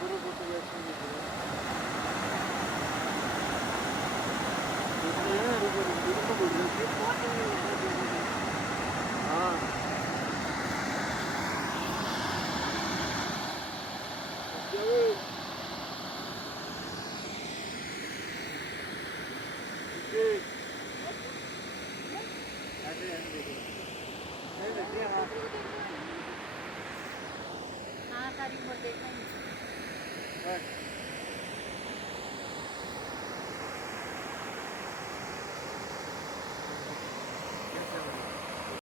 बरोबर तो वैसे ही है। देखते हैं रुको रुको रुको बोल रहे थे। हाँ क्या वो इसे ऐसे ऐसे देखो नहीं देखते हैं हाँ हाँ तारी उम्र देखा ही। बस